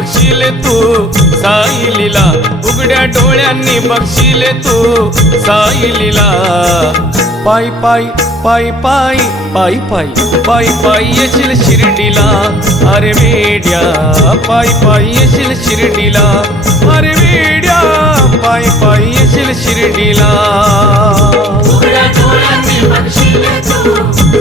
बघशील तू साई लीला, उघड्या डोळ्यांनी बघशील तू साई लीला. पायी पायी पायी पायी पायी पायी पायी पायी येशील शिर्डीला, अरे वेड्या पायी पायी येशील शिर्डीला, अरे वेड्या पायी पायी येशील शिर्डीला. उघड्या डोळ्यांनी बघशील तू